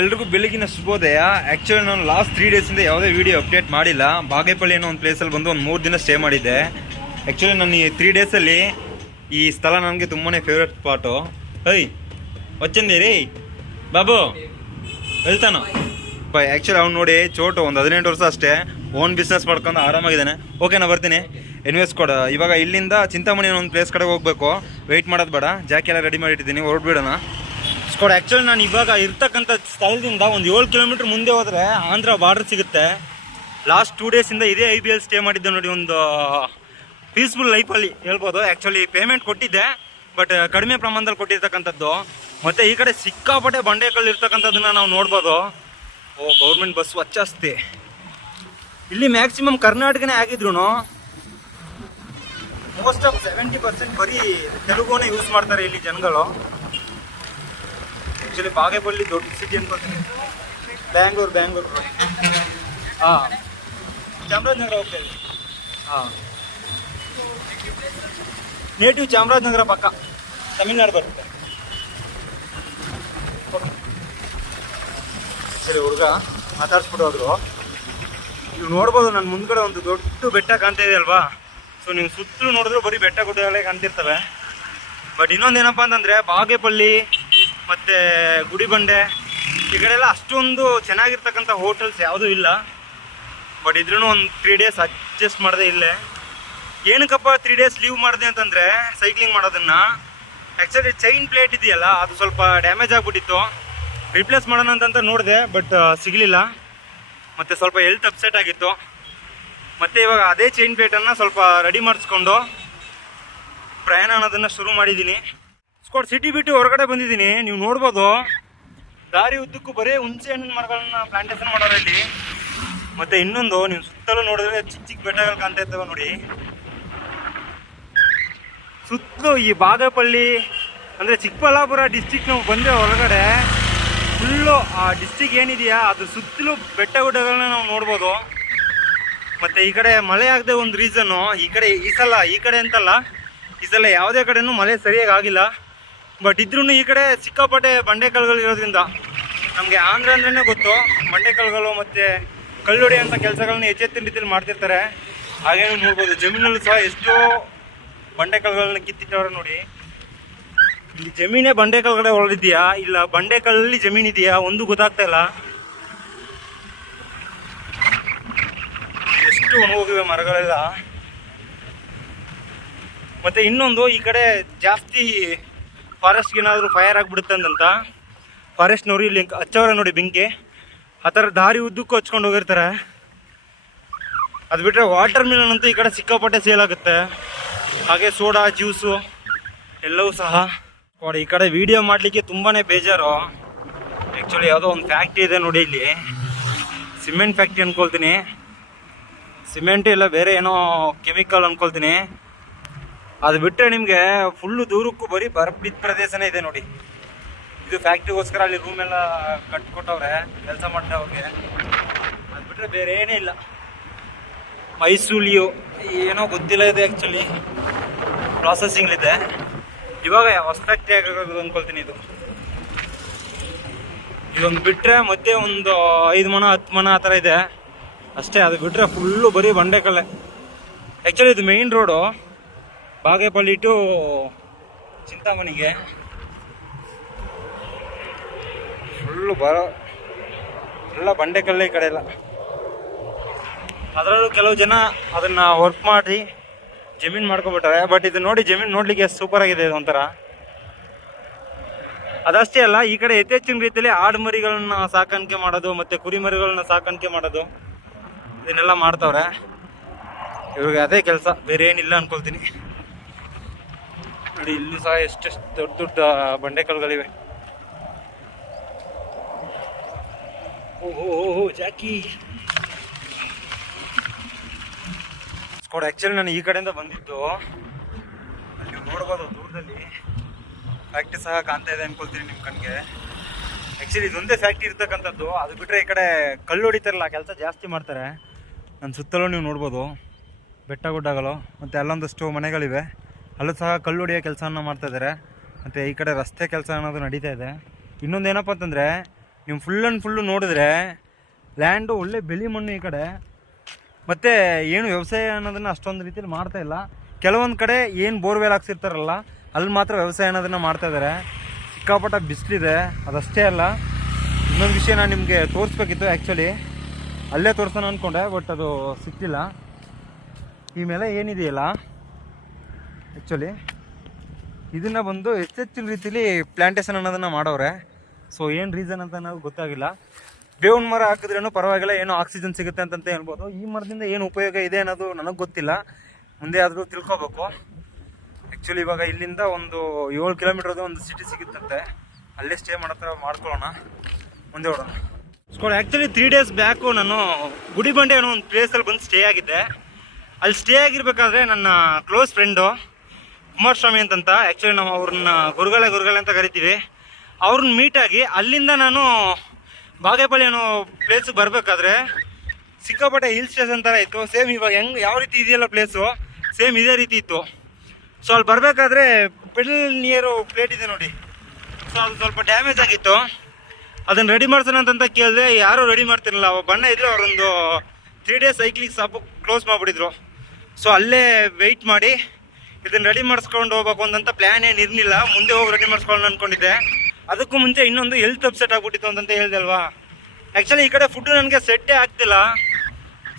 ಎಲ್ರಿಗೂ ಬೆಳಗಿನ ಶುಭೋದಯ. ಆ್ಯಕ್ಚುಲಿ ನಾನು ಲಾಸ್ಟ್ 3 ಡೇಸಿಂದ ಯಾವುದೇ ವೀಡಿಯೋ ಅಪ್ಡೇಟ್ ಮಾಡಿಲ್ಲ. ಬಾಗೇಪಲ್ಲಿ ಅನ್ನೋ ಒಂದು ಪ್ಲೇಸಲ್ಲಿ ಬಂದು ಒಂದು 3 ದಿನ ಸ್ಟೇ ಮಾಡಿದ್ದೆ. ಆ್ಯಕ್ಚುಲಿ ನಾನು ಈ 3 ಡೇಸಲ್ಲಿ ಈ ಸ್ಥಳ ನನಗೆ ತುಂಬಾ ಫೇವ್ರೇಟ್ ಸ್ಪಾಟು. ವಚ್ಚಂದಿ ಬಾಬು ಹೇಳ್ತಾನೋ ಆ್ಯಕ್ಚುಲಿ ಅವ್ನು ನೋಡಿ ಚೋಟು ಒಂದು 18 ವರ್ಷ ಅಷ್ಟೇ, ಓನ್ ಬಿಸ್ನೆಸ್ ಮಾಡ್ಕೊಂಡು ಆರಾಮಾಗಿದ್ದಾನೆ. ಓಕೆ ನಾ ಬರ್ತೀನಿ. ಎನ್ವೆಸ್ ಕೊಡ ಇವಾಗ ಇಲ್ಲಿಂದ ಚಿಂತಾಮಣಿ ಅನ್ನೋ ಒಂದು ಪ್ಲೇಸ್ ಕಡೆಗೆ ಹೋಗ್ಬೇಕು. ವೆಯ್ಟ್ ಮಾಡೋದು ಬೇಡ, ಜಾಕಿ ಎಲ್ಲ ರೆಡಿ ಮಾಡಿಟ್ಟಿದ್ದೀನಿ, ಹೊರಡ್ಬಿಡೋಣ. ಸ್ಕೋಡ್ ಆ್ಯಕ್ಚುಲಿ ನಾನು ಇವಾಗ ಇರ್ತಕ್ಕಂಥ ಸ್ಥಳದಿಂದ ಒಂದು 7 ಕಿಲೋಮೀಟ್ರ್ ಮುಂದೆ ಹೋದರೆ ಆಂಧ್ರ ಬಾರ್ಡರ್ ಸಿಗುತ್ತೆ. ಲಾಸ್ಟ್ 2 ಡೇಸಿಂದ ಇದೇ IBL ಸ್ಟೇ ಮಾಡಿದ್ದೆ ನೋಡಿ. ಒಂದು ಪೀಸ್ಫುಲ್ ಲೈಫಲ್ಲಿ ಹೇಳ್ಬೋದು. ಆ್ಯಕ್ಚುಲಿ ಪೇಮೆಂಟ್ ಕೊಟ್ಟಿದ್ದೆ, ಬಟ್ ಕಡಿಮೆ ಪ್ರಮಾಣದಲ್ಲಿ ಕೊಟ್ಟಿರ್ತಕ್ಕಂಥದ್ದು. ಮತ್ತು ಈ ಕಡೆ ಸಿಕ್ಕಾಪಟ್ಟೆ ಬಂಡೆಕಲ್ಲು ಇರ್ತಕ್ಕಂಥದ್ದನ್ನು ನಾವು ನೋಡ್ಬೋದು. ಗೌರ್ಮೆಂಟ್ ಬಸ್ ವಚ್ಚಾಸ್ತಿ. ಇಲ್ಲಿ ಮ್ಯಾಕ್ಸಿಮಮ್ ಕರ್ನಾಟಕನೇ ಆಗಿದ್ರು ಮೋಸ್ಟ್ ಆಫ್ 70% ಬರೀ ತೆಲುಗುನೇ ಯೂಸ್ ಮಾಡ್ತಾರೆ ಇಲ್ಲಿ ಜನಗಳು. ಆ್ಯಕ್ಚುಲಿ ಬಾಗೇಪಲ್ಲಿ ದೊಡ್ಡ ಸಿಟಿ ಅನ್ಕೋತೀನಿ. ಬ್ಯಾಂಗ್ಳೂರು ಹಾಂ, ಚಾಮರಾಜನಗರ ಹೋಗ್ತಾ ಇದ್ದೀವಿ. ಹಾಂ, ನೇಟಿವ್ ಚಾಮರಾಜನಗರ ಪಕ್ಕ, ತಮಿಳ್ನಾಡು ಬರುತ್ತೆ. ಸರಿ, ಹುಡುಗ ಮಾತಾಡ್ಸ್ಬಿಟ್ಟು ಹೋದ್ರು. ನೀವು ನೋಡ್ಬೋದು ನನ್ನ ಮುಂದ್ಗಡೆ ಒಂದು ದೊಡ್ಡ ಬೆಟ್ಟ ಕಾಣ್ತಾ ಇದೆ ಅಲ್ವಾ. ಸೊ ನೀವು ಸುತ್ತಲೂ ನೋಡಿದ್ರು ಬರೀ ಬೆಟ್ಟ ಗುಡ್ಡಗಳೇ ಕಾಣ್ತಿರ್ತವೆ. ಬಟ್ ಇನ್ನೊಂದೇನಪ್ಪ ಅಂತಂದರೆ ಬಾಗೇಪಲ್ಲಿ ಮತ್ತು ಗುಡಿಬಂಡೆ ಈ ಕಡೆ ಎಲ್ಲ ಅಷ್ಟೊಂದು ಚೆನ್ನಾಗಿರ್ತಕ್ಕಂಥ ಹೋಟೆಲ್ಸ್ ಯಾವುದೂ ಇಲ್ಲ. ಬಟ್ ಇದ್ರೂ ಒಂದು 3 ಡೇಸ್ ಅಡ್ಜಸ್ಟ್ ಮಾಡಿದೆ ಇಲ್ಲೇ. ಏನಕ್ಕಪ್ಪ 3 ಡೇಸ್ ಲೀವ್ ಮಾಡಿದೆ ಅಂತಂದರೆ ಸೈಕ್ಲಿಂಗ್ ಮಾಡೋದನ್ನು. ಆ್ಯಕ್ಚುಲಿ ಚೈನ್ ಪ್ಲೇಟ್ ಇದೆಯಲ್ಲ, ಅದು ಸ್ವಲ್ಪ ಡ್ಯಾಮೇಜ್ ಆಗಿಬಿಟ್ಟಿತ್ತು. ರಿಪ್ಲೇಸ್ ಮಾಡೋಣ ಅಂತ ನೋಡಿದೆ, ಬಟ್ ಸಿಗಲಿಲ್ಲ. ಮತ್ತು ಸ್ವಲ್ಪ ಹೆಲ್ತ್ ಅಪ್ಸೆಟ್ ಆಗಿತ್ತು. ಮತ್ತು ಇವಾಗ ಅದೇ ಚೈನ್ ಪ್ಲೇಟನ್ನು ಸ್ವಲ್ಪ ರೆಡಿ ಮಾಡಿಸ್ಕೊಂಡು ಪ್ರಯಾಣ ಅನ್ನೋದನ್ನು ಶುರು ಮಾಡಿದ್ದೀನಿ. ಸ್ಕೋಟ್ ಸಿಟಿ ಬಿಟ್ಟು ಹೊರಗಡೆ ಬಂದಿದ್ದೀನಿ. ನೀವು ನೋಡ್ಬೋದು ದಾರಿ ಉದ್ದಕ್ಕೂ ಬರೀ ಹುಣಸೆ ಹಣ್ಣಿನ ಮರಗಳನ್ನ ಪ್ಲಾಂಟೇಶನ್ ಮಾಡೋರು ಇಲ್ಲಿ. ಮತ್ತು ಇನ್ನೊಂದು ನೀವು ಸುತ್ತಲೂ ನೋಡಿದ್ರೆ ಚಿಕ್ಕ ಚಿಕ್ಕ ಬೆಟ್ಟಗಳು ಕಾಣ್ತಾ ಇರ್ತವೆ ನೋಡಿ. ಸುತ್ತಲೂ ಈ ಬಾಗೇಪಲ್ಲಿ ಅಂದರೆ ಚಿಕ್ಕಬಳ್ಳಾಪುರ ಡಿಸ್ಟಿಕ್ ನಾವು ಬಂದರೆ ಹೊರಗಡೆ ಫುಲ್ಲು ಆ ಡಿಸ್ಟಿಕ್ ಏನಿದೆಯಾ ಅದು ಸುತ್ತಲೂ ಬೆಟ್ಟ ಗುಡ್ಡಗಳನ್ನ ನಾವು ನೋಡ್ಬೋದು. ಮತ್ತು ಈ ಕಡೆ ಮಳೆ ಆಗದೆ ಒಂದು ರೀಸನ್ನು, ಈ ಕಡೆ ಈ ಕಡೆ ಅಂತಲ್ಲ, ಈ ಸಲ ಯಾವುದೇ ಕಡೆನೂ ಮಳೆ ಸರಿಯಾಗಿ ಆಗಿಲ್ಲ. ಬಟ್ ಇದ್ರೂ ಈ ಕಡೆ ಸಿಕ್ಕಾಪಟ್ಟೆ ಬಂಡೆಕಲ್ಲುಗಳು ಇರೋದ್ರಿಂದ ನಮಗೆ ಆಂಧ್ರ ಅಂದ್ರೇ ಗೊತ್ತು. ಬಂಡೆಕಲ್ಲುಗಳು ಮತ್ತು ಕಲ್ಲೊಡಿ ಅಂತ ಕೆಲಸಗಳನ್ನ ಹೆಚ್ಚೆತ್ತಿನ ರೀತಿಯಲ್ಲಿ ಮಾಡ್ತಿರ್ತಾರೆ. ಹಾಗೇನು ನೋಡ್ಬೋದು ಜಮೀನಲ್ಲೂ ಸಹ ಎಷ್ಟೋ ಬಂಡೆಕಲ್ಲುಗಳನ್ನ ಕಿತ್ತಿಟ್ಟವ್ರೆ ನೋಡಿ. ಇಲ್ಲಿ ಜಮೀನೇ ಬಂಡೆಕಲ್ಲುಗಡೆ ಹೊರಡಿದೆಯಾ ಇಲ್ಲ ಬಂಡೆಕಲ್ಲಲ್ಲಿ ಜಮೀನಿದೆಯಾ ಒಂದು ಗೊತ್ತಾಗ್ತಾ ಇಲ್ಲ. ಎಷ್ಟು ಒಣಗೋಗಿವೆ ಮರಗಳೆಲ್ಲ. ಮತ್ತು ಇನ್ನೊಂದು ಈ ಕಡೆ ಜಾಸ್ತಿ ಫಾರೆಸ್ಟ್ಗೆ ಏನಾದರೂ ಫೈರ್ ಆಗಿಬಿಡುತ್ತೆ ಅಂತ ಫಾರೆಸ್ಟ್ನವರು ಇಲ್ಲಿ ಹಚ್ಚವ್ರೆ ನೋಡಿ ಬೆಂಕಿ. ಆ ಥರ ದಾರಿ ಉದ್ದಕ್ಕೂ ಹಚ್ಕೊಂಡು ಹೋಗಿರ್ತಾರೆ. ಅದು ಬಿಟ್ಟರೆ ವಾಟರ್ ಮಿಲನ್ ಅಂತೂ ಈ ಕಡೆ ಸಿಕ್ಕಾಪಟ್ಟೆ ಸೇಲ್ ಆಗುತ್ತೆ. ಹಾಗೆ ಸೋಡಾ ಜ್ಯೂಸು ಎಲ್ಲವೂ ಸಹ. ಈ ಕಡೆ ವಿಡಿಯೋ ಮಾಡಲಿಕ್ಕೆ ತುಂಬಾ ಬೇಜಾರು. ಆ್ಯಕ್ಚುಲಿ ಯಾವುದೋ ಒಂದು ಫ್ಯಾಕ್ಟ್ರಿ ಇದೆ ನೋಡಿ ಇಲ್ಲಿ, ಸಿಮೆಂಟ್ ಫ್ಯಾಕ್ಟ್ರಿ ಅಂದ್ಕೊಳ್ತೀನಿ. ಸಿಮೆಂಟ್ ಇಲ್ಲ ಬೇರೆ ಏನೋ ಕೆಮಿಕಲ್ ಅಂದ್ಕೊಳ್ತೀನಿ. ಅದು ಬಿಟ್ಟರೆ ನಿಮಗೆ ಫುಲ್ಲು ದೂರಕ್ಕೂ ಬರೀ ಬರಪಿದ್ದ ಪ್ರದೇಶನೇ ಇದೆ ನೋಡಿ. ಇದು ಫ್ಯಾಕ್ಟ್ರಿಗೋಸ್ಕರ ಅಲ್ಲಿ ರೂಮೆಲ್ಲ ಕಟ್ಕೊಟ್ಟವ್ರೆ ಕೆಲಸ ಮಾಡ್ತಾರೆ ಅವ್ರಿಗೆ. ಅದು ಬಿಟ್ಟರೆ ಬೇರೆ ಏನೇ ಇಲ್ಲ. ಮೈಸೂಲಿಯೋ ಏನೋ ಗೊತ್ತಿಲ್ಲ ಇದೆ, ಆ್ಯಕ್ಚುಲಿ ಪ್ರಾಸೆಸಿಂಗ್ಲಿದೆ. ಇವಾಗ ಹೊಸ ಫ್ಯಾಕ್ಟ್ರಿ ಆಗೋದು ಅಂದ್ಕೊಳ್ತೀನಿ ಇದು. ಇದೊಂದು ಬಿಟ್ಟರೆ ಮತ್ತೆ ಒಂದು 5 ಮನ 10 ಮನ ಆ ಥರ ಇದೆ ಅಷ್ಟೇ. ಅದು ಬಿಟ್ಟರೆ ಫುಲ್ಲು ಬರೀ ಬಂಡೆಕಲ್ಲೇ. ಆ್ಯಕ್ಚುಲಿ ಇದು ಮೇಯ್ನ್ ರೋಡು ಬಾಗೇಪಲ್ಲಿ ಟು ಚಿಂತಾಮಣಿಗೆ. ಫುಲ್ಲು ಎಲ್ಲ ಬಂಡೆಕಲ್ಲೇ ಈ ಕಡೆ ಎಲ್ಲ. ಅದರಲ್ಲೂ ಕೆಲವು ಜನ ಅದನ್ನು ವರ್ಕ್ ಮಾಡಿ ಜಮೀನು ಮಾಡ್ಕೊಬಿಟ್ಟಾರೆ. ಬಟ್ ಇದು ನೋಡಿ ಜಮೀನು ನೋಡಲಿಕ್ಕೆ ಸೂಪರ್ ಆಗಿದೆ ಇದು ಒಂಥರ. ಅದಷ್ಟೇ ಅಲ್ಲ, ಈ ಕಡೆ ಯಥೇಚ್ಛಿನ ರೀತಿಯಲ್ಲಿ ಆಡು ಮರಿಗಳನ್ನ ಸಾಕಾಣಿಕೆ ಮಾಡೋದು ಮತ್ತು ಕುರಿ ಮರಿಗಳನ್ನ ಸಾಕಾಣಿಕೆ ಮಾಡೋದು ಇದನ್ನೆಲ್ಲ ಮಾಡ್ತವ್ರೆ. ಇವ್ರಿಗೆ ಅದೇ ಕೆಲಸ, ಬೇರೆ ಏನಿಲ್ಲ ಅಂದ್ಕೊಳ್ತೀನಿ. ನೋಡಿ ಇಲ್ಲೂ ಸಹ ಎಷ್ಟೆಷ್ಟು ದೊಡ್ಡ ದೊಡ್ಡ ಬಂಡೆಕಲ್ಲುಗಳಿವೆ. ಓಹೋ ಜಾಕಿ ಸ್ಕೋಡ್. ಆ್ಯಕ್ಚುಲಿ ನಾನು ಈ ಕಡೆಯಿಂದ ಬಂದಿದ್ದು. ಅಲ್ಲಿ ನೀವು ನೋಡ್ಬೋದು ದೂರದಲ್ಲಿ ಫ್ಯಾಕ್ಟ್ರಿ ಸಹ ಕಾಣ್ತಾ ಇದೆ ಅಂದ್ಕೊಳ್ತೀನಿ ನಿಮ್ಮ ಕಣ್ಣಿಗೆ. ಆ್ಯಕ್ಚುಲಿ ಇದೊಂದೇ ಫ್ಯಾಕ್ಟ್ರಿ ಇರ್ತಕ್ಕಂಥದ್ದು. ಅದು ಬಿಟ್ಟರೆ ಈ ಕಡೆ ಕಲ್ಲು ಹೊಡಿತಾರಲ್ಲ ಕೆಲಸ ಜಾಸ್ತಿ ಮಾಡ್ತಾರೆ. ನನ್ನ ಸುತ್ತಲೂ ನೀವು ನೋಡ್ಬೋದು ಬೆಟ್ಟ ಗುಡ್ಡಗಳು ಮತ್ತು ಅಲ್ಲೊಂದಷ್ಟು ಮನೆಗಳಿವೆ. ಅಲ್ಲೂ ಸಹ ಕಲ್ಲು ಹೊಡಿಯೋ ಕೆಲಸವನ್ನು ಮಾಡ್ತಾಯಿದ್ದಾರೆ. ಮತ್ತು ಈ ಕಡೆ ರಸ್ತೆ ಕೆಲಸ ಅನ್ನೋದು ನಡೀತಾ ಇದೆ. ಇನ್ನೊಂದು ಏನಪ್ಪ ಅಂತಂದರೆ ನೀವು ಫುಲ್ ಆ್ಯಂಡ್ ಫುಲ್ಲು ನೋಡಿದ್ರೆ ಲ್ಯಾಂಡು ಒಳ್ಳೆ ಬೆಳೆ ಮಣ್ಣು ಈ ಕಡೆ. ಮತ್ತು ಏನು ವ್ಯವಸಾಯ ಅನ್ನೋದನ್ನು ಅಷ್ಟೊಂದು ರೀತಿಯಲ್ಲಿ ಮಾಡ್ತಾಯಿಲ್ಲ. ಕೆಲವೊಂದು ಕಡೆ ಏನು ಬೋರ್ವೆಲ್ ಹಾಕ್ಸಿರ್ತಾರಲ್ಲ ಅಲ್ಲಿ ಮಾತ್ರ ವ್ಯವಸಾಯ ಅನ್ನೋದನ್ನು ಮಾಡ್ತಾಯಿದ್ದಾರೆ. ಸಿಕ್ಕಾಪಟ್ಟ ಬಿಸಿಲಿದೆ. ಅದಷ್ಟೇ ಅಲ್ಲ, ಇನ್ನೊಂದು ವಿಷಯ ನಾನು ನಿಮಗೆ ತೋರಿಸ್ಬೇಕಿತ್ತು. ಆ್ಯಕ್ಚುಲಿ ಅಲ್ಲೇ ತೋರಿಸೋಣ ಅಂದ್ಕೊಂಡೆ, ಬಟ್ ಅದು ಸಿಕ್ಕಿಲ್ಲ. ಈ ಮೇಲೆ ಏನಿದೆಯಲ್ಲ ಆ್ಯಕ್ಚುಲಿ ಇದನ್ನು ಬಂದು ಹೆಚ್ಚೆಚ್ಚಿನ ರೀತಿಲಿ ಪ್ಲ್ಯಾಂಟೇಷನ್ ಅನ್ನೋದನ್ನು ಮಾಡವ್ರೆ. ಸೊ ಏನು ರೀಸನ್ ಅಂತ ನಾವು ಗೊತ್ತಾಗಿಲ್ಲ. ಬೇವಿನ ಮರ ಹಾಕಿದ್ರೇನು ಪರವಾಗಿಲ್ಲ, ಏನೋ ಆಕ್ಸಿಜನ್ ಸಿಗುತ್ತೆ ಅಂತ ಹೇಳ್ಬೋದು. ಈ ಮರದಿಂದ ಏನು ಉಪಯೋಗ ಇದೆ ಅನ್ನೋದು ನನಗೆ ಗೊತ್ತಿಲ್ಲ, ಮುಂದೆ ಆದರೂ ತಿಳ್ಕೊಬೇಕು. ಆ್ಯಕ್ಚುಲಿ ಇವಾಗ ಇಲ್ಲಿಂದ ಒಂದು 7 ಕಿಲೋಮೀಟ್ರದ್ದು ಒಂದು ಸಿಟಿ ಸಿಗುತ್ತಂತೆ, ಅಲ್ಲೇ ಸ್ಟೇ ಮಾಡ್ಕೊಳ್ಳೋಣ, ಮುಂದೆ ಹೊಡೋಣ. ಆ್ಯಕ್ಚುಲಿ 3 ಡೇಸ್ ಬ್ಯಾಕು ನಾನು ಗುಡಿಬಂಡೆ ಅನ್ನೋ ಒಂದು ಪ್ಲೇಸಲ್ಲಿ ಬಂದು ಸ್ಟೇ ಆಗಿದ್ದೆ. ಅಲ್ಲಿ ಸ್ಟೇ ಆಗಿರ್ಬೇಕಾದ್ರೆ ನನ್ನ ಕ್ಲೋಸ್ ಫ್ರೆಂಡು ಕುಮಾರಸ್ವಾಮಿ ಅಂತಂತ, ಆ್ಯಕ್ಚುಲಿ ನಾವು ಅವ್ರನ್ನ ಗುರುಗಳೇ ಅಂತ ಕರಿತೀವಿ, ಅವ್ರನ್ನ ಮೀಟಾಗಿ ಅಲ್ಲಿಂದ ನಾನು ಬಾಗೇಪಲ್ಲಿ ಅನ್ನೋ ಪ್ಲೇಸಿಗೆ ಬರಬೇಕಾದ್ರೆ ಸಿಕ್ಕಾಪಟ್ಟೆ ಹಿಲ್ ಸ್ಟೇಷನ್ ಥರ ಇತ್ತು. ಸೇಮ್ ಇವಾಗ ಯಾವ ರೀತಿ ಇದೆಯಲ್ಲ ಪ್ಲೇಸು, ಸೇಮ್ ಇದೇ ರೀತಿ ಇತ್ತು. ಸೊ ಅಲ್ಲಿ ಬರಬೇಕಾದ್ರೆ ಪೆಡಲ್ ನಿಯರು ಪ್ಲೇಟ್ ಇದೆ ನೋಡಿ, ಸೊ ಅದು ಸ್ವಲ್ಪ ಡ್ಯಾಮೇಜ್ ಆಗಿತ್ತು. ಅದನ್ನು ರೆಡಿ ಮಾಡ್ಸೋಣ ಅಂತ ಕೇಳಿದೆ, ಯಾರೂ ರೆಡಿ ಮಾಡ್ತಿರಲಿಲ್ಲ. ಬಣ್ಣ ಇದ್ದರು, ಅವರೊಂದು 3 ಡೇಸ್ ಸೈಕ್ಲಿಂಗ್ ಶಾಪು ಕ್ಲೋಸ್ ಮಾಡಿಬಿಟ್ಟಿದ್ರು. ಸೊ ಅಲ್ಲೇ ವೆಯ್ಟ್ ಮಾಡಿ ಇದನ್ನು ರೆಡಿ ಮಾಡಿಸ್ಕೊಂಡು ಹೋಗ್ಬೇಕು ಅಂತ ಪ್ಲ್ಯಾನ್ ಏನು ಇರಲಿಲ್ಲ. ಮುಂದೆ ಹೋಗಿ ರೆಡಿ ಮಾಡಿಸ್ಕೊಳ್ಳೋಣ ಅಂದ್ಕೊಂಡಿದ್ದೆ. ಅದಕ್ಕೂ ಮುಂಚೆ ಇನ್ನೊಂದು ಹೆಲ್ತ್ ಅಪ್ಸೆಟ್ ಆಗಿಬಿಟ್ಟಿತ್ತು ಅಂತ ಹೇಳಿದೆ ಅಲ್ವಾ. ಆ್ಯಕ್ಚುಲಿ ಈ ಕಡೆ ಫುಡ್ಡು ನನಗೆ ಸೆಟ್ಟೇ ಆಗ್ತಿಲ್ಲ.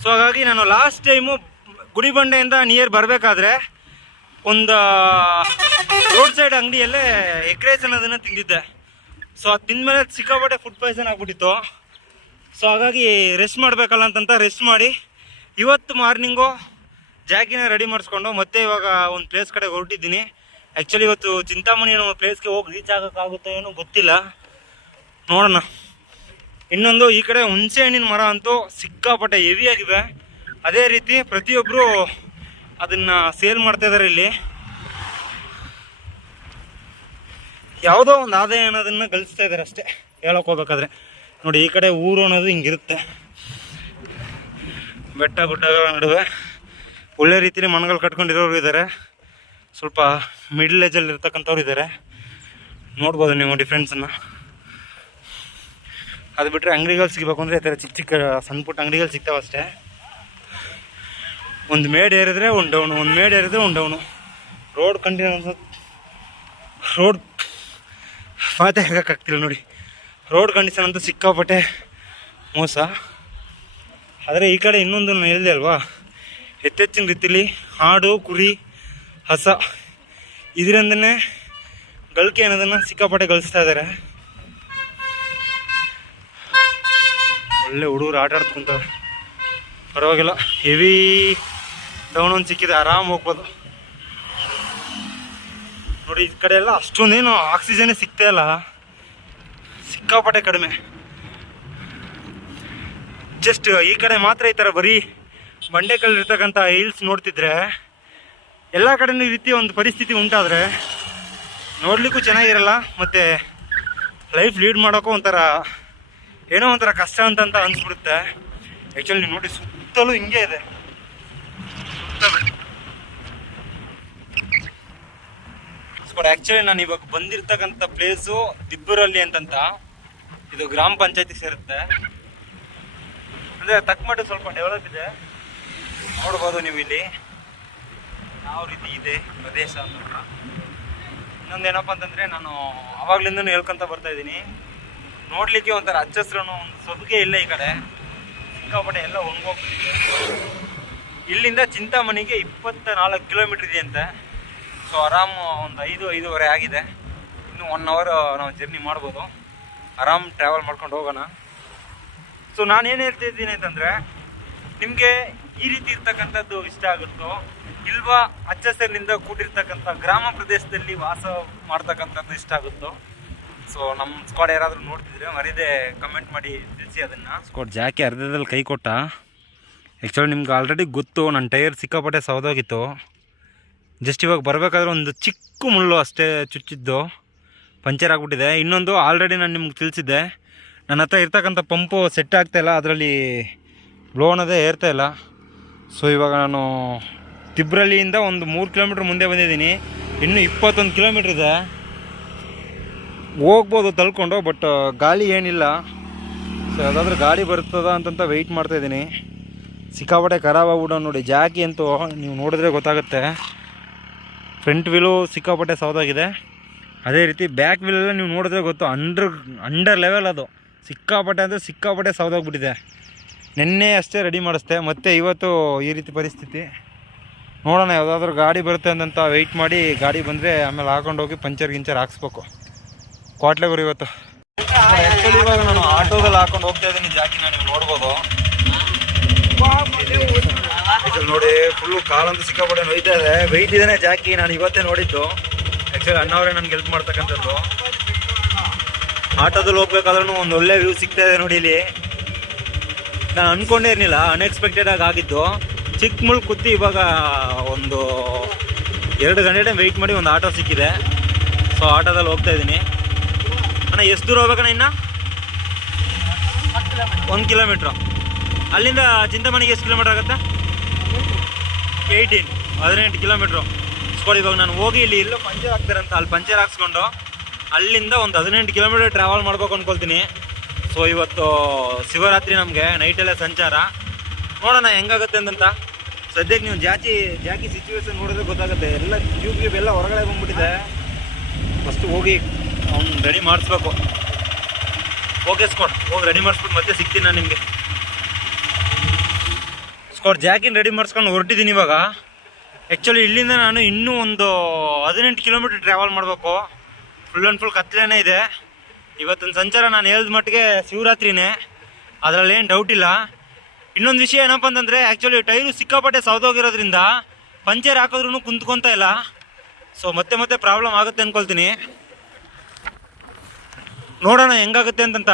ಸೊ ಹಾಗಾಗಿ ನಾನು ಲಾಸ್ಟ್ ಟೈಮು ಗುಡಿಬಂಡೆಯಿಂದ ನಿಯರ್ ಬರಬೇಕಾದ್ರೆ ಒಂದು ರೋಡ್ ಸೈಡ್ ಅಂಗಡಿಯಲ್ಲೇ ಎಗ್ ರೈಸ್ ಅನ್ನೋದನ್ನು ತಿಂದಿದ್ದೆ. ಸೊ ಅದು ತಿಂದಮೇಲೆ ಸಿಕ್ಕಾಪಟ್ಟೆ ಫುಡ್ ಪಾಯ್ಸನ್ ಆಗಿಬಿಟ್ಟಿತ್ತು. ಸೊ ಹಾಗಾಗಿ ರೆಸ್ಟ್ ಮಾಡಬೇಕಲ್ಲ ಅಂತಂತ ರೆಸ್ಟ್ ಮಾಡಿ ಇವತ್ತು ಮಾರ್ನಿಂಗು ಜಾಗಿನ ರೆಡಿ ಮಾಡಿಸ್ಕೊಂಡು ಮತ್ತೆ ಇವಾಗ ಒಂದು ಪ್ಲೇಸ್ ಕಡೆ ಹೊರಟಿದ್ದೀನಿ. ಆ್ಯಕ್ಚುಲಿ ಇವತ್ತು ಚಿಂತಾಮಣಿ ಅನ್ನೋ ಪ್ಲೇಸ್ಗೆ ಹೋಗಿ ರೀಚ್ ಆಗೋಕ್ಕಾಗುತ್ತೋ ಏನೋ ಗೊತ್ತಿಲ್ಲ, ನೋಡೋಣ. ಇನ್ನೊಂದು ಈ ಕಡೆ ಹುಣಸೆ ಹಣ್ಣಿನ ಮರ ಅಂತೂ ಸಿಕ್ಕಾಪಟ್ಟೆ ಹೆವಿಯಾಗಿವೆ. ಅದೇ ರೀತಿ ಪ್ರತಿಯೊಬ್ಬರು ಅದನ್ನು ಸೇಲ್ ಮಾಡ್ತಾಯಿದ್ದಾರೆ. ಇಲ್ಲಿ ಯಾವುದೋ ಒಂದು ಆದಾಯ ಅನ್ನೋದನ್ನು ಗಳಿಸ್ತಾ ಇದ್ದಾರೆ ಅಷ್ಟೇ ಹೇಳೋಕೆ ಹೋಗ್ಬೇಕಾದ್ರೆ. ನೋಡಿ ಈ ಕಡೆ ಊರು ಅನ್ನೋದು ಹಿಂಗಿರುತ್ತೆ, ಬೆಟ್ಟ ಗುಡ್ಡಗಳ ನಡುವೆ ಒಳ್ಳೆ ರೀತಿಯಲ್ಲಿ ಮನೆಗಳು ಕಟ್ಕೊಂಡಿರೋರು ಇದ್ದಾರೆ, ಸ್ವಲ್ಪ ಮಿಡ್ಲ್ ಏಜಲ್ಲಿ ಇರ್ತಕ್ಕಂಥವ್ರು ಇದ್ದಾರೆ. ನೋಡ್ಬೋದು ನೀವು ಡಿಫ್ರೆನ್ಸನ್ನು. ಅದು ಬಿಟ್ಟರೆ ಅಂಗಡಿಗಳು ಸಿಗಬೇಕು ಅಂದರೆ ಈ ಥರ ಚಿಕ್ಕ ಚಿಕ್ಕ ಸಣ್ಣ ಪುಟ್ಟ ಅಂಗಡಿಗಳು ಸಿಗ್ತಾವೆ ಅಷ್ಟೇ. ಒಂದು ಮೇಡ್ ಏರಿದ್ರೆ ಒಂದು ಡೌನು, ಒಂದು ಮೇಡ್ ಏರಿದ್ರೆ ಒಂದು ಡೌನು. ರೋಡ್ ಪಾತೆ ಹಾಕೋಕ್ಕಾಗ್ತಿಲ್ಲ ನೋಡಿ. ರೋಡ್ ಕಂಡೀಷನ್ ಅಂತೂ ಸಿಕ್ಕಾಪಟ್ಟೆ ಮೋಸ. ಆದರೆ ಈ ಕಡೆ ಇನ್ನೊಂದು ನಾನು ಹೇಳಿದೆ ಅಲ್ವಾ, ಹೆಚ್ಚೆಚ್ಚಿನ ರೀತಿಯಲ್ಲಿ ಆಡು, ಕುರಿ, ಹಸ ಇದರಿಂದನೇ ಗಳಿಕೆ ಅನ್ನೋದನ್ನು ಸಿಕ್ಕಾಪಟ್ಟೆ ಗಳಿಸ್ತಾ ಇದ್ದಾರೆ. ಒಳ್ಳೆ ಹುಡುಗರು ಆಟ ಆಡ್ಕೊಂತವ್ರೆ, ಪರವಾಗಿಲ್ಲ. ಹೆವಿ ಡೌನ್ ಒಂದು ಸಿಕ್ಕಿದೆ, ಆರಾಮ್ ಹೋಗ್ಬೋದು. ನೋಡಿ ಈ ಕಡೆ ಎಲ್ಲ ಅಷ್ಟೊಂದೇನು ಆಕ್ಸಿಜನ್ನೇ ಸಿಗ್ತಾ ಇಲ್ಲ, ಸಿಕ್ಕಾಪಟ್ಟೆ ಕಡಿಮೆ. ಜಸ್ಟ್ ಈ ಕಡೆ ಮಾತ್ರ ಈ ಥರ ಬರೀ ಬಂಡೆಕಲ್ಲಿರ್ತಕ್ಕಂಥ ಹಿಲ್ಸ್ ನೋಡ್ತಿದ್ರೆ, ಎಲ್ಲ ಕಡೆನೂ ಈ ರೀತಿ ಒಂದು ಪರಿಸ್ಥಿತಿ ಉಂಟಾದರೆ ನೋಡಲಿಕ್ಕೂ ಚೆನ್ನಾಗಿರಲ್ಲ, ಮತ್ತು ಲೈಫ್ ಲೀಡ್ ಮಾಡೋಕ್ಕೂ ಏನೋ ಒಂಥರ ಕಷ್ಟ ಅಂತ ಅನಿಸ್ಬಿಡುತ್ತೆ. ಆ್ಯಕ್ಚುಲಿ ನೀವು ನೋಡಿ ಸುತ್ತಲೂ ಹಿಂಗೆ ಇದೆ. ಆ್ಯಕ್ಚುಲಿ ನಾನು ಇವಾಗ ಬಂದಿರ್ತಕ್ಕಂಥ ಪ್ಲೇಸು ದಿಬ್ಬೂರಲ್ಲಿ ಅಂತಂತ, ಇದು ಗ್ರಾಮ ಪಂಚಾಯತಿ ಸೇರುತ್ತೆ. ಅಂದರೆ ತಕ್ಕಮಟ್ಟ ಸ್ವಲ್ಪ ಡೆವಲಪ್ ಇದೆ, ನೋಡ್ಬೋದು ನೀವು ಇಲ್ಲಿ ಯಾವ ರೀತಿ ಇದೆ ಪ್ರದೇಶ ಅಂತ. ಇನ್ನೊಂದೇನಪ್ಪ ಅಂತಂದರೆ, ನಾನು ಆವಾಗಲಿಂದನೂ ಹೇಳ್ಕೊತ ಬರ್ತಾಯಿದ್ದೀನಿ, ನೋಡಲಿಕ್ಕೆ ಒಂಥರ ಹಚ್ಚ ಹಸ್ರೂ ಒಂದು ಸೊಬಗೆ ಇಲ್ಲ ಈ ಕಡೆ, ಸಿಕ್ಕಾಪಟ್ಟೆ ಎಲ್ಲ ಒಣಗೋಗ್ಬಿಟ್ಟಿದೆ. ಇಲ್ಲಿಂದ ಚಿಂತಾಮಣಿಗೆ 24 ಕಿಲೋಮೀಟ್ರ್ ಇದೆಯಂತೆ. ಸೊ ಆರಾಮ್ ಒಂದು 5-5:30 ಆಗಿದೆ. ಇನ್ನೂ 1 ಅವರ್ ನಾವು ಜರ್ನಿ ಮಾಡ್ಬೋದು, ಆರಾಮ್ ಟ್ರಾವೆಲ್ ಮಾಡ್ಕೊಂಡು ಹೋಗೋಣ. ಸೊ ನಾನೇನು ಹೇಳ್ತಿದ್ದೀನಿ ಅಂತಂದರೆ, ನಿಮಗೆ ಈ ರೀತಿ ಇರ್ತಕ್ಕಂಥದ್ದು ಇಷ್ಟ ಆಗುತ್ತೋ ಇಲ್ವಾ, ಹಚ್ಚ ಹಸಿರಿನಿಂದ ಕೂಡಿರ್ತಕ್ಕಂಥ ಗ್ರಾಮ ಪ್ರದೇಶದಲ್ಲಿ ವಾಸ ಮಾಡ್ತಕ್ಕಂಥದ್ದು ಇಷ್ಟ ಆಗುತ್ತೋ? ಸೊ ನಮ್ಮ ಸ್ಕ್ವಾಡ್ ಯಾರಾದರೂ ನೋಡ್ತಿದ್ರೆ ಮರೀದೆ ಕಮೆಂಟ್ ಮಾಡಿ ತಿಳಿಸಿ ಅದನ್ನು. ಸ್ಕ್ವಾಡ್ ಜಾಕಿ ಅರ್ಧದಲ್ಲಿ ಕೈ ಕೊಟ್ಟ. ಆ್ಯಕ್ಚುಲಿ ನಿಮ್ಗೆ ಆಲ್ರೆಡಿ ಗೊತ್ತು, ನನ್ನ ಟೈರ್ ಸಿಕ್ಕಾಪಟ್ಟೆ ಸೌದೋಗಿತ್ತು. ಜಸ್ಟ್ ಇವಾಗ ಬರಬೇಕಾದ್ರೆ ಒಂದು ಚಿಕ್ಕ ಮುಳ್ಳು ಅಷ್ಟೇ ಚುಚ್ಚಿದ್ದು, ಪಂಚರ್ ಆಗಿಬಿಟ್ಟಿದೆ. ಇನ್ನೊಂದು ಆಲ್ರೆಡಿ ನಾನು ನಿಮ್ಗೆ ತಿಳಿಸಿದ್ದೆ, ನನ್ನ ಹತ್ರ ಇರ್ತಕ್ಕಂಥ ಪಂಪು ಸೆಟ್ ಆಗ್ತಾಯಿಲ್ಲ, ಅದರಲ್ಲಿ ಬ್ಲೋ ಅನ್ನೋದೇ ಏರ್ತಾಯಿಲ್ಲ. ಸೊ ಇವಾಗ ನಾನು ತಿಬ್ರಳ್ಳಿಯಿಂದ ಒಂದು 3 ಕಿಲೋಮೀಟ್ರ್ ಮುಂದೆ ಬಂದಿದ್ದೀನಿ, ಇನ್ನೂ 21 ಕಿಲೋಮೀಟ್ರ್ ಇದೆ, ಹೋಗ್ಬೋದು ತಳ್ಕೊಂಡು. ಬಟ್ ಗಾಳಿ ಏನಿಲ್ಲ, ಸೊ ಯಾವುದಾದ್ರೂ ಗಾಡಿ ಬರ್ತದ ಅಂತಂತ ವೆಯ್ಟ್ ಮಾಡ್ತಾಯಿದ್ದೀನಿ. ಸಿಕ್ಕಾಪಟ್ಟೆ ಖರಾಬ್ ಆಗ್ಬಿಡೋ ನೋಡಿ. ಜಾಕಿ ಅಂತೂ ನೀವು ನೋಡಿದ್ರೆ ಗೊತ್ತಾಗುತ್ತೆ. ಫ್ರಂಟ್ ವೀಲು ಸಿಕ್ಕಾಪಟ್ಟೆ ಸೌದಾಗಿದೆ. ಅದೇ ರೀತಿ ಬ್ಯಾಕ್ ವೀಲೆಲ್ಲ ನೀವು ನೋಡಿದ್ರೆ ಗೊತ್ತು, ಅಂಡರ್ ಲೆವೆಲ್ ಅದು. ಸಿಕ್ಕಾಪಟ್ಟೆ ಅಂದರೆ ಸಿಕ್ಕಾಪಟ್ಟೆ ಸೌದಾಗ್ಬಿಟ್ಟಿದೆ. ನಿನ್ನೆ ಅಷ್ಟೇ ರೆಡಿ ಮಾಡಿಸ್ದೆ, ಮತ್ತು ಇವತ್ತು ಈ ರೀತಿ ಪರಿಸ್ಥಿತಿ. ನೋಡೋಣ ಯಾವುದಾದ್ರೂ ಗಾಡಿ ಬರುತ್ತೆ ಅಂತಂತ ವೆಯ್ಟ್ ಮಾಡಿ, ಗಾಡಿ ಬಂದರೆ ಆಮೇಲೆ ಹಾಕೊಂಡೋಗಿ ಪಂಚರ್ ಗಿಂಚರ್ ಹಾಕ್ಸ್ಬೇಕು. ಕ್ವಾಟ್ಲೆಗುರು ಇವತ್ತು ಆ್ಯಕ್ಚುಲಿ ಇವಾಗ ನಾನು ಆಟೋದಲ್ಲಿ ಹಾಕೊಂಡು ಹೋಗ್ತಾ ಇದ್ದೀನಿ. ಜಾಕಿನ ನೀವು ನೋಡ್ಬೋದು. ನೋಡಿ ಫುಲ್ಲು ಕಾಲಂತೂ ಸಿಕ್ಕಾಪಟ್ಟೆ ನೋಯ್ತಾ ಇದೆ. ವೆಯ್ಟ್ ಇದೇನೆ ಜಾಕಿ. ನಾನು ಇವತ್ತೇ ನೋಡಿದ್ದು. ಆ್ಯಕ್ಚುಲಿ ಅಣ್ಣವರೇ ನನಗೆ ಹೆಲ್ಪ್ ಮಾಡ್ತಕ್ಕಂಥದ್ದು. ಆಟೋದಲ್ಲಿ ಹೋಗ್ಬೇಕಾದ್ರೂ ಒಂದು ಒಳ್ಳೆ ವ್ಯೂ ಸಿಗ್ತಾ ಇದೆ ನೋಡಿ. ಇಲ್ಲಿ ನಾನು ಅಂದ್ಕೊಂಡೇ ಇರಲಿಲ್ಲ, ಅನ್ಎಕ್ಸ್ಪೆಕ್ಟೆಡ್ ಆಗಿದ್ದು. ಚಿಕ್ಕಮುಳ್ ಕೂತಿ ಇವಾಗ ಒಂದು 2 ಗಂಟೆ ವೆಯ್ಟ್ ಮಾಡಿ ಒಂದು ಆಟೋ ಸಿಕ್ಕಿದೆ. ಸೊ ಆಟೋದಲ್ಲಿ ಹೋಗ್ತಾ ಇದ್ದೀನಿ. ಅಣ್ಣ ಎಷ್ಟು ದೂರ ಹೋಗ್ಬೇಕಣ್ಣ? ಇನ್ನು 1 ಕಿಲೋಮೀಟ್ರು. ಅಲ್ಲಿಂದ ಚಿಂತಾಮಣಿಗೆ ಎಷ್ಟು ಕಿಲೋಮೀಟ್ರ್ ಆಗುತ್ತೆ? 18 ಕಿಲೋಮೀಟ್ರು. ಸ್ಕೋಡಿ ಇವಾಗ ನಾನು ಹೋಗಿ ಇಲ್ಲಿ ಎಲ್ಲೋ ಪಂಚರ್ ಹಾಕ್ತಾರಂತ, ಅಲ್ಲಿ ಪಂಚರ್ ಹಾಕ್ಸ್ಕೊಂಡು ಅಲ್ಲಿಂದ ಒಂದು 18 ಕಿಲೋಮೀಟರ್ ಟ್ರಾವೆಲ್ ಮಾಡ್ಬೇಕು ಅಂದ್ಕೊಳ್ತೀನಿ. ಸೊ ಇವತ್ತು ಶಿವರಾತ್ರಿ, ನಮಗೆ ನೈಟಲ್ಲೇ ಸಂಚಾರ. ನೋಡೋಣ ಹೆಂಗಾಗುತ್ತೆ ಅಂತಂತ. ಸದ್ಯಕ್ಕೆ ನೀವು ಜಾಕಿ ಸಿಚುವೇಶನ್ ನೋಡಿದ್ರೆ ಗೊತ್ತಾಗುತ್ತೆ. ಎಲ್ಲ ಟ್ಯೂಬ್ ಎಲ್ಲ ಹೊರಗಡೆ ಬಂದ್ಬಿಟ್ಟಿದೆ. ಫಸ್ಟು ಹೋಗಿ ಅವ್ನು ರೆಡಿ ಮಾಡಿಸ್ಬೇಕು. ಓಕೆ ಸ್ಕೋಡ್, ಹೋಗಿ ರೆಡಿ ಮಾಡಿಸ್ಬಿಟ್ಟು ಮತ್ತೆ ಸಿಗ್ತೀನಿ ನಾನು ನಿಮಗೆ. ಸ್ಕೋಡ್ ಜಾಕಿನ ರೆಡಿ ಮಾಡಿಸ್ಕೊಂಡು ಹೊರಟಿದ್ದೀನಿ ಇವಾಗ. ಆ್ಯಕ್ಚುಲಿ ಇಲ್ಲಿಂದ ನಾನು ಇನ್ನೂ ಒಂದು 18 ಕಿಲೋಮೀಟ್ರ್ ಟ್ರಾವೆಲ್ ಮಾಡಬೇಕು. ಫುಲ್ ಆ್ಯಂಡ್ ಫುಲ್ ಕತ್ಲೇನೇ ಇದೆ. ಇವತ್ತಿನ ಸಂಚಾರ ನಾನು ಹೇಳಿದ ಮಟ್ಟಿಗೆ ಶಿವರಾತ್ರಿನೇ, ಅದರಲ್ಲಿ ಏನು ಡೌಟ್ ಇಲ್ಲ. ಇನ್ನೊಂದು ವಿಷಯ ಏನಪ್ಪ ಅಂತಂದರೆ, ಆ್ಯಕ್ಚುಲಿ ಟೈರು ಸಿಕ್ಕಾಪಟ್ಟೆ ಸೌದೋಗಿರೋದ್ರಿಂದ ಪಂಚರ್ ಹಾಕಿದ್ರೂ ಕುಂತ್ಕೊತಾ ಇಲ್ಲ. ಸೊ ಮತ್ತೆ ಪ್ರಾಬ್ಲಮ್ ಆಗುತ್ತೆ ಅಂದ್ಕೊಳ್ತೀನಿ. ನೋಡೋಣ ಹೆಂಗಾಗುತ್ತೆ ಅಂತಂತ.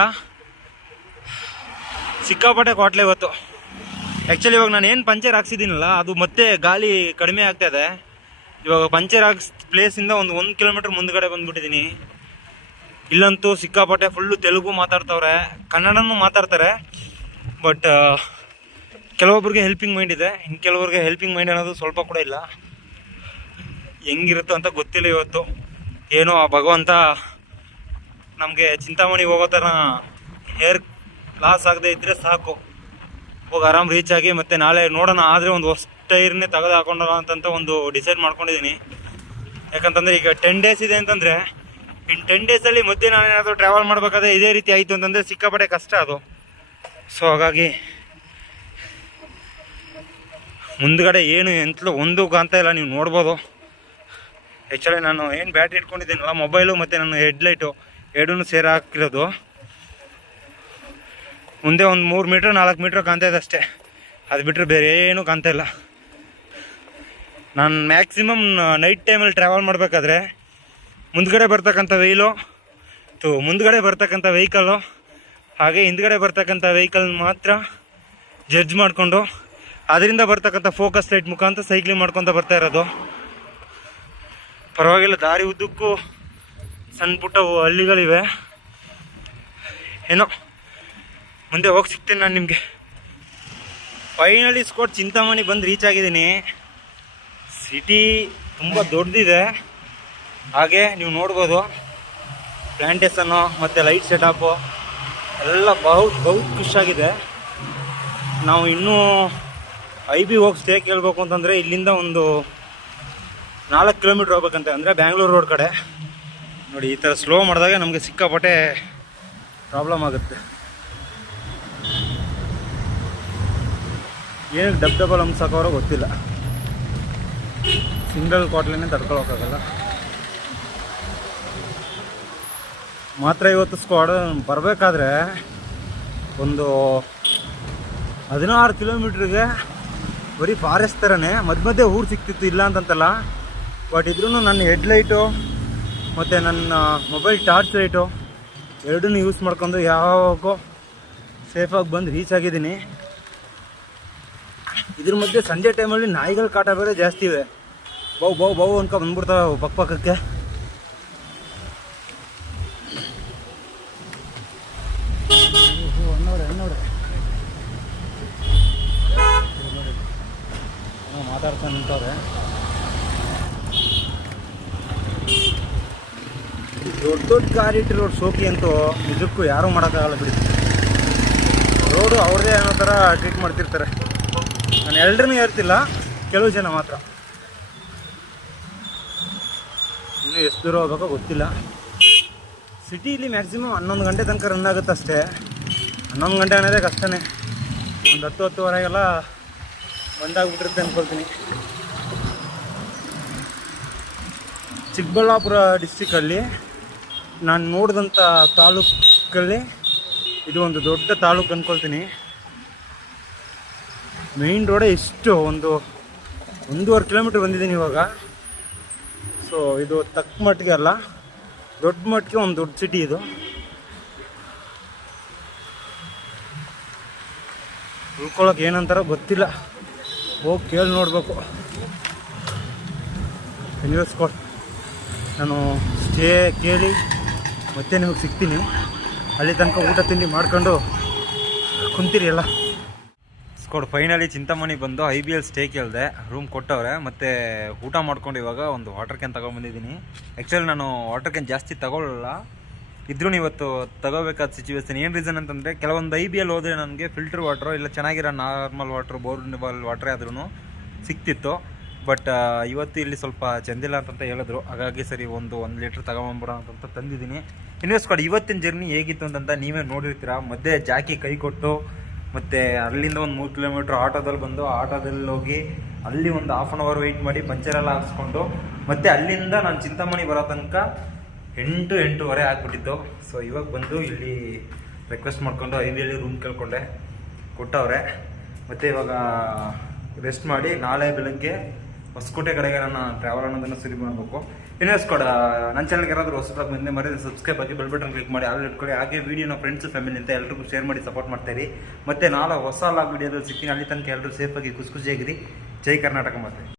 ಸಿಕ್ಕಾಪಟ್ಟೆ ಕ್ವಾಟ್ಲೆ ಇವತ್ತು. ಆ್ಯಕ್ಚುಲಿ ಇವಾಗ ನಾನು ಏನು ಪಂಚರ್ ಹಾಕ್ಸಿದ್ದೀನಲ್ಲ, ಅದು ಮತ್ತೆ ಗಾಳಿ ಕಡಿಮೆ ಆಗ್ತಾಯಿದೆ. ಇವಾಗ ಪಂಚರ್ ಹಾಕ್ಸ್ ಪ್ಲೇಸಿಂದ ಒಂದು 1 ಕಿಲೋಮೀಟ್ರ್ ಮುಂದ್ಗಡೆ ಬಂದುಬಿಟ್ಟಿದ್ದೀನಿ. ಇಲ್ಲಂತೂ ಸಿಕ್ಕಾಪಟ್ಟೆ ಫುಲ್ಲು ತೆಲುಗು ಮಾತಾಡ್ತವ್ರೆ, ಕನ್ನಡನೂ ಮಾತಾಡ್ತಾರೆ. ಬಟ್ ಕೆಲವೊಬ್ರಿಗೆ ಹೆಲ್ಪಿಂಗ್ ಮೈಂಡ್ ಇದೆ, ಇನ್ನು ಕೆಲವ್ರಿಗೆ ಹೆಲ್ಪಿಂಗ್ ಮೈಂಡ್ ಅನ್ನೋದು ಸ್ವಲ್ಪ ಕೂಡ ಇಲ್ಲ. ಹೆಂಗಿರುತ್ತೋ ಅಂತ ಗೊತ್ತಿಲ್ಲ ಇವತ್ತು. ಏನೋ ಆ ಭಗವಂತ ನಮಗೆ ಚಿಂತಾಮಣಿ ಹೋಗೋ ಥರ ಏರ್ ಲಾಸ್ ಆಗದೆ ಇದ್ದರೆ ಸಾಕು, ಹೋಗಿ ಆರಾಮ್ ರೀಚ್ ಆಗಿ ಮತ್ತೆ ನಾಳೆ ನೋಡೋಣ. ಆದರೆ ಒಂದು ಹೊಸ ಟೈರ್ನೇ ತೆಗೆದು ಹಾಕೊಂಡೋಣ ಅಂತಂತ ಒಂದು ಡಿಸೈಡ್ ಮಾಡ್ಕೊಂಡಿದ್ದೀನಿ. ಯಾಕಂತಂದರೆ ಈಗ 10 ಡೇಸ್ ಇದೆ ಅಂತಂದರೆ, ಇನ್ನು 10 ಡೇಸಲ್ಲಿ ಮತ್ತೆ ನಾನು ಏನಾದರೂ ಟ್ರಾವೆಲ್ ಮಾಡಬೇಕಾದ್ರೆ ಇದೇ ರೀತಿ ಆಯಿತು ಅಂತಂದರೆ ಸಿಕ್ಕಾಪಟ್ಟೆ ಕಷ್ಟ ಅದು. ಸೊ ಹಾಗಾಗಿ ಮುಂದ್ಗಡೆ ಏನು ಎಂತಲೂ ಒಂದು ಕಾಣ್ತಾ ಇಲ್ಲ, ನೀವು ನೋಡ್ಬೋದು. ಆ್ಯಕ್ಚುಲಿ ನಾನು ಏನು ಬ್ಯಾಟ್ರಿ ಇಟ್ಕೊಂಡಿದ್ದೀನಲ್ಲ, ಮೊಬೈಲು ಮತ್ತು ನನ್ನ ಹೆಡ್ಲೈಟು ಎರಡೂ ಸೇರಿ ಹಾಕಿರೋದು. ಮುಂದೆ ಒಂದು 3 ಮೀಟ್ರ್ 4 ಮೀಟ್ರ್ ಕಾಣ್ತಾ ಇದೆ ಅಷ್ಟೇ. ಅದು ಬಿಟ್ಟರೆ ಬೇರೆ ಏನೂ ಕಾಣ್ತಾ ಇಲ್ಲ. ನಾನು ಮ್ಯಾಕ್ಸಿಮಮ್ ನೈಟ್ ಟೈಮಲ್ಲಿ ಟ್ರಾವೆಲ್ ಮಾಡಬೇಕಾದ್ರೆ ಮುಂದ್ಗಡೆ ಬರ್ತಕ್ಕಂಥ ಮುಂದ್ಗಡೆ ಬರ್ತಕ್ಕಂಥ ವೆಹಿಕಲ್ಲು ಹಾಗೆ ಹಿಂದ್ಗಡೆ ಬರ್ತಕ್ಕಂಥ ವೆಹಿಕಲ್ ಮಾತ್ರ ಜಡ್ಜ್ ಮಾಡಿಕೊಂಡು ಅದರಿಂದ ಬರ್ತಕ್ಕಂಥ ಫೋಕಸ್ ಲೈಟ್ ಮುಖಾಂತರ ಸೈಕ್ಲಿಂಗ್ ಮಾಡ್ಕೊತ ಬರ್ತಾ ಇರೋದು. ಪರವಾಗಿಲ್ಲ, ದಾರಿ ಉದ್ದಕ್ಕೂ ಸಣ್ಣ ಪುಟ್ಟ ಹಳ್ಳಿಗಳಿವೆ. ಏನೋ ಮುಂದೆ ಹೋಗಿ ಸಿಗ್ತೀನಿ ನಾನು ನಿಮಗೆ. ಫೈನಲಿ ಸ್ಕೋಟ್ ಚಿಂತಾಮಣಿ ಬಂದು ರೀಚ್ ಆಗಿದ್ದೀನಿ. ಸಿಟಿ ತುಂಬ ದೊಡ್ಡದಿದೆ. ಹಾಗೆ ನೀವು ನೋಡ್ಬೋದು ಪ್ಲ್ಯಾಂಟೇಷನ್ನು ಮತ್ತು ಲೈಟ್ ಸೆಟಪ್ಪು ಎಲ್ಲ ಬಹು ಖುಷಿಯಾಗಿದೆ. ನಾವು ಇನ್ನೂ IB ಹೋಗಿ ಸ್ಟೇ ಕೇಳಬೇಕು ಅಂತಂದರೆ ಇಲ್ಲಿಂದ ಒಂದು 4 ಕಿಲೋಮೀಟ್ರ್ ಹೋಗ್ಬೇಕಂತೆ, ಅಂದರೆ ಬ್ಯಾಂಗ್ಳೂರು ರೋಡ್ ಕಡೆ. ನೋಡಿ ಈ ಥರ ಸ್ಲೋ ಮಾಡಿದಾಗ ನಮಗೆ ಸಿಕ್ಕಾಪಟ್ಟೆ ಪ್ರಾಬ್ಲಮ್ ಆಗುತ್ತೆ. ಏನಕ್ಕೆ ಡಬಲ್ ಹಂಸಾಕೋರೋ ಗೊತ್ತಿಲ್ಲ. ಸಿಂಗಲ್ ಕ್ವಾಟ್ಲಿನೇ ತಡ್ಕೊಳಕ್ಕಾಗಲ್ಲ. ಮಾತ್ರ ಇವತ್ತು ಸ್ಕ್ವಾಡ್ ಬರಬೇಕಾದ್ರೆ ಒಂದು 16 ಕಿಲೋಮೀಟ್ರಿಗೆ ಬರೀ ಫಾರೆಸ್ಟ್ ಥರನೇ ಮಧ್ಯೆ ಊರು ಸಿಕ್ತಿತ್ತು, ಇಲ್ಲ ಅಂತಂತಲ್ಲ. ಬಟ್ ಇದ್ರೂ ನನ್ನ ಹೆಡ್ಲೈಟು ಮತ್ತು ನನ್ನ ಮೊಬೈಲ್ ಟಾರ್ಚ್ ಲೈಟು ಎರಡನ್ನೂ ಯೂಸ್ ಮಾಡ್ಕೊಂಡು ಯಾವಾಗೋ ಸೇಫಾಗಿ ಬಂದು ರೀಚ್ ಆಗಿದ್ದೀನಿ. ಇದ್ರ ಮಧ್ಯೆ ಸಂಜೆ ಟೈಮಲ್ಲಿ ನಾಯಿಗಳ ಕಾಟ ಬೇರೆ ಜಾಸ್ತಿ ಇವೆ. ಬೌ ಅನ್ಕೊ ಬಂದ್ಬಿಡ್ತಾವೆ ಪಕ್ಕಕ್ಕೆ. ಮಾತಾಡ್ಕೊಂಡು ನಿಂತವ್ರೆ. ದೊಡ್ಡ ಗಾಡಿ ಇಟ್ಟಿರೋ ಶೋಕಿ ಅಂತೂ ನಿಜಕ್ಕೂ ಯಾರೂ ಮಾಡೋಕ್ಕಾಗಲ್ಲ ಬಿಡಿ. ರೋಡು ಅವ್ರದ್ದೇ ಅನ್ನೋ ಥರ ಟ್ರೀಟ್ ಮಾಡ್ತಿರ್ತಾರೆ. ನಾನು ಎಲ್ರನ್ನೂ ಹೇಳ್ತಿಲ್ಲ, ಕೆಲವು ಜನ ಮಾತ್ರ. ಇನ್ನೂ ಎಷ್ಟು ದೂರ ಹೋಗ್ಬೇಕೋ ಗೊತ್ತಿಲ್ಲ. ಸಿಟಿಲಿ ಮ್ಯಾಕ್ಸಿಮಮ್ 11 ಗಂಟೆ ತನಕ ರನ್ ಆಗುತ್ತೆ ಅಷ್ಟೇ. 11 ಗಂಟೆ ಅನ್ನೋದೇ ಕಷ್ಟನೇ. ಒಂದು 10-10:30 ಬಂದಾಗ್ಬಿಟ್ಟಿರುತ್ತೆ ಅಂದ್ಕೊಳ್ತೀನಿ. ಚಿಕ್ಕಬಳ್ಳಾಪುರ ಡಿಸ್ಟಿಕಲ್ಲಿ ನಾನು ನೋಡಿದಂಥ ತಾಲೂಕಲ್ಲಿ ಇದು ಒಂದು ದೊಡ್ಡ ತಾಲೂಕು ಅಂದ್ಕೊಳ್ತೀನಿ. ಮೇಯ್ನ್ ರೋಡೇ ಇಷ್ಟು 1.5 ಕಿಲೋಮೀಟ್ರ್ ಬಂದಿದ್ದೀನಿ ಇವಾಗ. ಸೊ ಇದು ತಕ್ಕ ಮಟ್ಟಿಗೆ ಅಲ್ಲ, ದೊಡ್ಡ ಮಟ್ಟಿಗೆ ಒಂದು ದೊಡ್ಡ ಸಿಟಿ ಇದು. ಉಳ್ಕೊಳ್ಳೋಕೆ ಏನಂತಾರೋ ಗೊತ್ತಿಲ್ಲ, ಹೋಗಿ ಕೇಳಿ ನೋಡಬೇಕು. ಎನಿವೇಸ್ಕೊಟ್ ನಾನು ಸ್ಟೇ ಕೇಳಿ ಮತ್ತೆ ನಿಮಗೆ ಸಿಗ್ತೀನಿ. ಅಲ್ಲಿ ತನಕ ಊಟ ತಿಂಡಿ ಮಾಡ್ಕೊಂಡು ಕುಂತೀರಿ ಎಲ್ಲ. ಸ್ಕೋಡ್ ಫೈನಲಿ ಚಿಂತಾಮಣಿ ಬಂದು IBL ಸ್ಟೇ ಕೇಳಿದೆ, ರೂಮ್ ಕೊಟ್ಟವ್ರೆ. ಮತ್ತು ಊಟ ಮಾಡ್ಕೊಂಡು ಇವಾಗ ಒಂದು ವಾಟರ್ ಕ್ಯಾನ್ ತೊಗೊಂಬಂದಿದ್ದೀನಿ. ಆ್ಯಕ್ಚುಲಿ ನಾನು ವಾಟರ್ ಕ್ಯಾನ್ ಜಾಸ್ತಿ ತಗೊಳ್ಳಲ್ಲ, ಇದ್ರೂ ಇವತ್ತು ತಗೋಬೇಕಾದ ಸಿಚುವೇಶನ್. ಏನು ರೀಸನ್ ಅಂತಂದರೆ, ಕೆಲವೊಂದು IBL ಹೋದರೆ ನನಗೆ ಫಿಲ್ಟರ್ ವಾಟ್ರು ಇಲ್ಲ ಚೆನ್ನಾಗಿರೋ ನಾರ್ಮಲ್ ವಾಟ್ರು, ಬೋರ್ವೆಲ್ ವಾಟ್ರೇ ಆದ್ರೂ ಸಿಕ್ತಿತ್ತು. ಬಟ್ ಇವತ್ತು ಇಲ್ಲಿ ಸ್ವಲ್ಪ ಚೆಂದಿಲ್ಲ ಅಂತ ಹೇಳಿದ್ರು. ಹಾಗಾಗಿ ಸರಿ 1 ಲೀಟ್ರ್ ತಗೊಂಬರೋಣ ಅಂತ ತಂದಿದ್ದೀನಿ. ಇನ್ವೆಸ್ಟ್ ಇವತ್ತಿನ ಜರ್ನಿ ಹೇಗಿತ್ತು ಅಂತಂತ ನೀವೇ ನೋಡಿರ್ತೀರ. ಮಧ್ಯೆ ಜಾಕಿ ಕೈ ಕೊಟ್ಟು ಮತ್ತು ಅಲ್ಲಿಂದ ಒಂದು 3 ಕಿಲೋಮೀಟ್ರ್ ಆಟೋದಲ್ಲಿ ಬಂದು, ಆಟೋದಲ್ಲಿ ಹೋಗಿ ಅಲ್ಲಿ ಒಂದು ½ ಅನ್ ಅವರ್ ವೆಯ್ಟ್ ಮಾಡಿ ಪಂಚರೆಲ್ಲ ಹಾಕ್ಸ್ಕೊಂಡು, ಮತ್ತು ಅಲ್ಲಿಂದ ನಾನು ಚಿಂತಾಮಣಿ ಬರೋ ತನಕ 8-8:30 ಆಗಿಬಿಟ್ಟಿತ್ತು. ಸೊ ಇವಾಗ ಬಂದು ಇಲ್ಲಿ ರಿಕ್ವೆಸ್ಟ್ ಮಾಡ್ಕೊಂಡು IBL ರೂಮ್ ಕೇಳ್ಕೊಂಡೆ, ಕೊಟ್ಟವ್ರೆ. ಮತ್ತು ಇವಾಗ ರೆಸ್ಟ್ ಮಾಡಿ ನಾಳೆ ಬೆಳಗ್ಗೆ ಹೊಸಕೋಟೆ ಕಡೆಗೆ ನನ್ನ ಟ್ರಾವೆಲ್ ಅನ್ನೋದನ್ನು ಶುರು ಮಾಡಬೇಕು. ಇನ್ವೆಸ್ಟ್ ನನ್ನ ಚಾನಲ್ಗೆ ಯಾರಾದರೂ ಹೊಸದಾಗಿ ಬಂದರೆ ಮರೆಯದೆ ಸಬ್ಸ್ಕ್ರೈಬ್ ಆಗಿ ಬೆಲ್ ಬಟನ್ ಕ್ಲಿಕ್ ಮಾಡಿ ಆಲ್ ಇಟ್ಕೊಳ್ಳಿ. ಹಾಗೆ ವೀಡಿಯೋನ ಫ್ರೆಂಡ್ಸು ಫ್ಯಾಮಿಲಿ ಅಂತ ಎಲ್ರಿಗೂ ಶೇರ್ ಮಾಡಿ ಸಪೋರ್ಟ್ ಮಾಡ್ತಾಯಿರಿ. ಮತ್ತು ನಾಳೆ ಹೊಸ ಲಾಗ್ ವೀಡಿಯೋದಲ್ಲಿ ಸಿಗ್ತೀನಿ. ಅಲ್ಲಿ ತನಕ ಎಲ್ಲರೂ ಸೇಫಾಗಿ ಖುಷಿಯಾಗಿರಿ. ಜೈ ಕರ್ನಾಟಕ ಮಾತೆ.